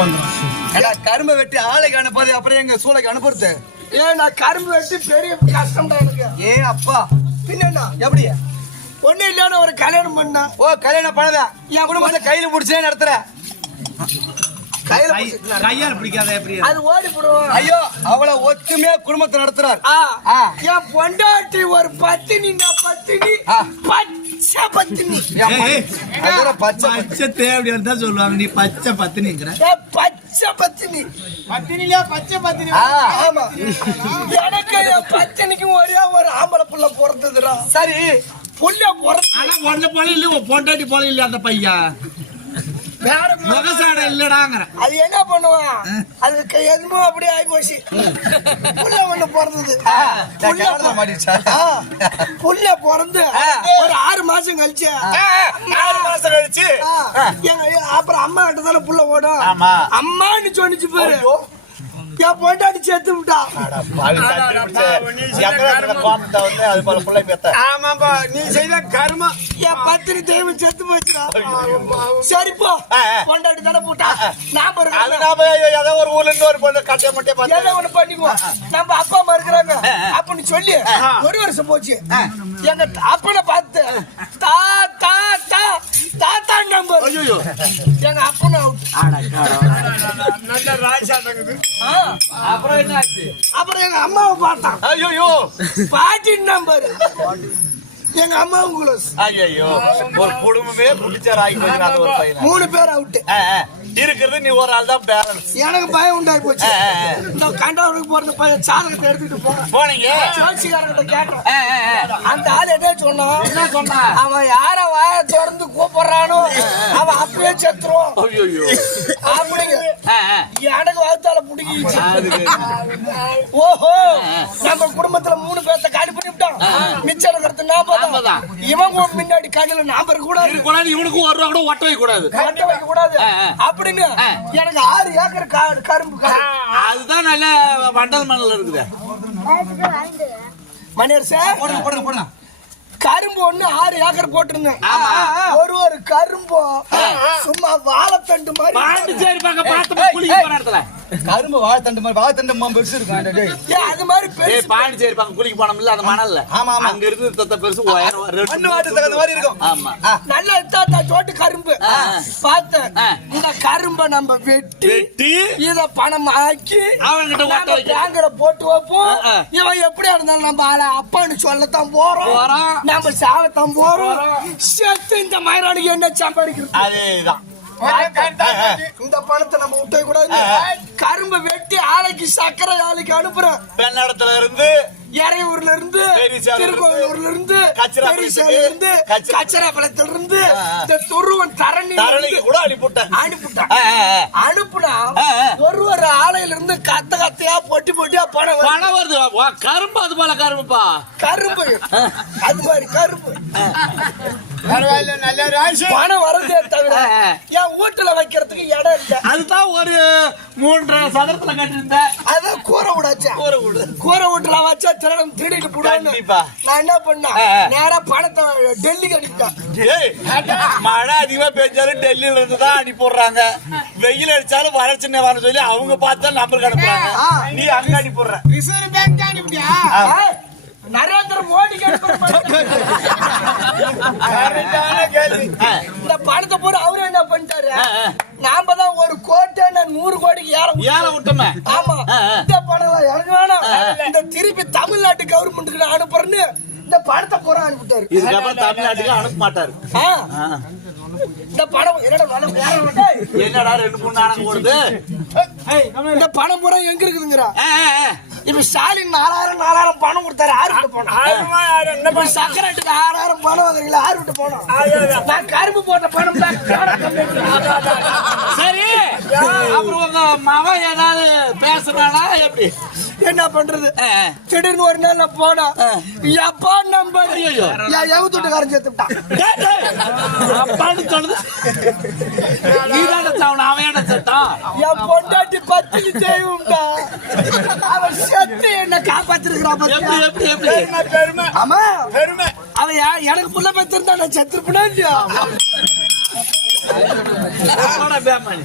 வந்துடும் ஏடா கரும்பை வெட்டி ஆலைக்கு அனுப்பாது அப்புறம் எங்க சூளைக்கு அனுப்புறது? ஏன் நான் கரும்பு வெட்டி பெரிய கஷ்டம்டா எனக்கு. ஏ அப்பா. பின்னா எப்படி? ஒண்ணு இல்லாத ஒரு கல்யாணம் பண்ணா ஓ கல்யாணம் பண்ணதான் என் குடும்பத்தை கையில முடிச்சே நடத்துற. கையில பிடிக்காத எப்படி? அது ஓடி போடுவோம் ஐயோ அவளை ஒத்துமையா குடும்பத்தை நடத்துறார். ஆ. ஆ. என் பொண்டாட்டி ஒரு பத்தினி நான் பத்தினி. பச்சை பத்தினி. பச்சை தேவையான தான் சொல்லுவாங்க. நீ பச்சை பத்துனிங்கிற. பச்சை பத்தினி. பத்தினிலே பச்சை பத்தினி ஆமா. எனக்கு என் பத்தினிக்கும் ஒரே ஒரு ஆம்பளை புள்ள பிறந்ததுடா. சரி. புள்ள பிறந்த ஆனா ஒன்ன போல இல்ல பொண்டாட்டி போல இல்ல அந்த பையன். வேற முகசாட இல்லடாங்கிற. அது என்ன பண்ணுவான் அதுக்கு எதுமோ அப்படியே ஆகி போச்சு புள்ள ஒண்ணு பிறந்தது. புள்ள பிறந்து. ஒரு ஆறு மாசம் கழிச்சு. ஆறு மாசம் கழிச்சு. அப்புறம் அம்மா கிட்ட தானே புள்ள ஓடும். அம்மான்னு சொன்னிச்சு பாரு. என் பொண்டாட்டி சேர்த்து விட்டா. ஆமாப்பா நீ செய்த கர்மம். என் பத்திரி தெய்வம் செத்து போச்சுடா சரி போ. ஆ, ஆ. பொண்டாட்டி தானே போட்டா. நான் அது நாம ஏதோ ஒரு ஊர்ல இருந்து ஒரு பொண்ணு கட்டிய மட்டும் ஏதோ பார்த்து ஒண்ணு பண்ணிக்குவோம் நம்ம அப்பா அம்மா இருக்கிறாங்க. அப்படின்னு சொல்லி. ஒரு வருஷம் போச்சு. எங்க அப்பனை பார்த்து. தா தா எங்க அப்பனை நல்ல ராஜாட்டங்குது அப்புறம் என்ன ஆச்சு அப்புறம் எங்க அம்மாவை பார்த்தான். ஐயோ பாட்டி நம்பர் எங்க அம்மாவும் குளோஸ் ஐயோ ஒரு குடும்பமே குடிச்சார் ஆகி ஒரு பையன்? மூணு பேர் அவுட்டு இருக்கிறது நீ ஒரு ஆள் தான் பேலன்ஸ் எனக்கு பயம் உண்டாகி போச்சு. இந்த கண்டவனுக்கு போறது பையன் சாதகத்தை எடுத்துட்டு போறேன். போனீங்க? ஜோசிகாரங்கிட்ட கேட்டோம் அந்த ஆள் என்ன சொன்னான்? என்ன சொன்னா அவன் யார வாய திறந்து கூப்பிடுறானோ செத்துருவான் அப்படிங்க எனக்கு வகுத்தால பிடிக்கிச்சு ஓஹோ. நம்ம குடும்பத்துல மூணு பேர்த்த காலி பண்ணி விட்டான் மிச்சம் இருக்கிறது நாம தான். இவன் முன்னாடி கண்ணுல நாம இருக்க கூடாது கூடாது இவனுக்கும் ஒரு ரூபா கூட ஒட்ட வைக்க கூடாது கட்ட வைக்க கூடாது அப்படின்னு எனக்கு ஆறு ஏக்கர் கா- கரும்பு கா- அதுதான் நல்ல வண்டல் மணல் இருக்குது. மணியர் சார் போடுங்க போடுங்க போடுங்க. கரும்பு ஒண்ணு ஆறு ஏக்கர் போட்டிருந்தேன். ஒரு ஒரு கரும்பும் சும்மா வாழைத்தண்டு மாதிரி பக்கம் பார்த்து கரும்பு வாழைத்தண்டு மாதிரி வாழைத்தண்டு மாம் பெருசு இருக்கும் அந்த டேய். ஏன் அது மாதிரி பெருசு பாண்டிச்சேரி பக்கம் குளிக்க போனோம்ல அந்த மணல்ல. ஆமா, ஆமா. அங்க இருந்து தத்த பெருசு ரெண்டு வாட்டு தகுந்த மாதிரி இருக்கும். ஆமா. நல்ல இத்தாத்தா தோட்டு கரும்பு. பார்த்தேன். இந்த கரும்பை நம்ம வெட்டி வெட்டி. இத பணம் ஆக்கி நாம வைக்க பேங்கரை போட்டு வைப்போம். இவன் எப்படியா இருந்தாலும் நம்ம ஆள அப்பான்னு சொல்லத்தான் போறோம். போறோம். நம்ம சாவத்தான் போறோம். செத்து இந்த மயிரானுக்கு என்ன சம்பாதிக்கிறது அதேதான். இந்த பணத்தை நம்ம விட்டே கூடாது கரும்பை வெட்டி ஆலைக்கு சக்கரை ஆலைக்கு அனுப்புறேன். பெண்ணடத்துல இருந்து இறையூர்ல இருந்து திருக்கோவிலூர்ல இருந்து பெரியசாலையில இருந்து கச்சிரா- கச்சராப்பழத்துல இருந்து இந்த துருவன் தரணி கூட அனுப்பிவிட்டேன். ஆ. அனுப்புனா. ஒரு ஒரு ஆலையில இருந்து கத்த கத்தையா பொட்டி பொட்டியா பணம். பணம் வருது. வா, கரும்பு அது போல கரும்புப்பா. கரும்பு. அது மாதிரி கரும்பு. பரவாயில்ல நல்ல ராசி பணம் வரதே தவிர. என் வீட்டுல வைக்கிறதுக்கு இடம் இல்ல. அதுதான் ஒரு மூன்றரை சதுரத்துல கட்டிருந்தேன் அதான் கூரை விடாச்சா? கூரை வீடு. கூரை வீட்டுல வச்சா திருடம் திருடிட்டு போடுவான்னு. நான் என்ன பண்ணேன். நேரா பணத்தை டெல்லிக்கு ஏய், மழை அதிகமா பெஞ்சாலும் டெல்லியில இருந்து தான் அனுப்பி விடுறாங்க வெயில் அடிச்சாலும் வறட்சி நிவாரணம் சொல்லி அவங்க பார்த்தா நம்பருக்கு அனுப்புறாங்க. நீ அங்க அனுப்பிடுற ரிசர்வ் பேங்க் அனுப்பிட்டியா? நரேந்திர கேள்வி. இந்த பணத்தை பூரா அவரு என்ன பண்ணிட்டாரு? நாம தான் ஒரு கோட்டை நூறு கோடிக்கு ஏற ஏற விட்டோமே. ஆமா. இந்த பணம் எனக்கு வேணாம் திருப்பி தமிழ்நாட்டு கவர்மெண்ட்டுக்கு நான் அனுப்புறேன்னு இந்த பணத்தை பூரா அனுப்பிட்டாரு. இதுக்கப்புறம் தமிழ்நாட்டுக்கு அனுப்ப மாட்டாரு ஆ, ஆ. இந்த பணம் என்னடா. என்னடா ரெண்டு மூணு நாடகம் ஓடுது இந்த பணம் பூரா எங்க இருக்குதுங்கிறா. இப்ப ஸ்டாலின் நாலாயிரம் நாலாயிரம் பணம் கொடுத்தாரு ஆறு விட்டு போனோம் சக்கரட்டுக்கு ஆறாயிரம் பணம் வாங்குறீங்களா ஆறு விட்டு போனோம். நான் கரும்பு போட்ட பணம் சரி. அப்புறம் உங்க மகன் பேசுறானா? எப்படி? என்ன பண்றது. திடீர்னு ஒரு நாள் நான் போனா எப்பா நம்பர் ஐயையோ. என் எவத்துட்டுக்காரன் சேர்த்துட்டான். அப்பான்னு சொல்லுது நீதான சாவன அவன் என்ன செத்தான் என் பொண்டாட்டி பத்தினி செய்யும்டா அவன் செத்து என்ன காப்பாத்திருக்கிறான் எப்படி? எப்படி எப்படி? பெருமை? ஆமா. பெருமை. அவன் யா- எனக்கு புள்ள பெற்றிருந்தா நான் செத்துருப்பேனா இல்லையா? போடா, பேமானி.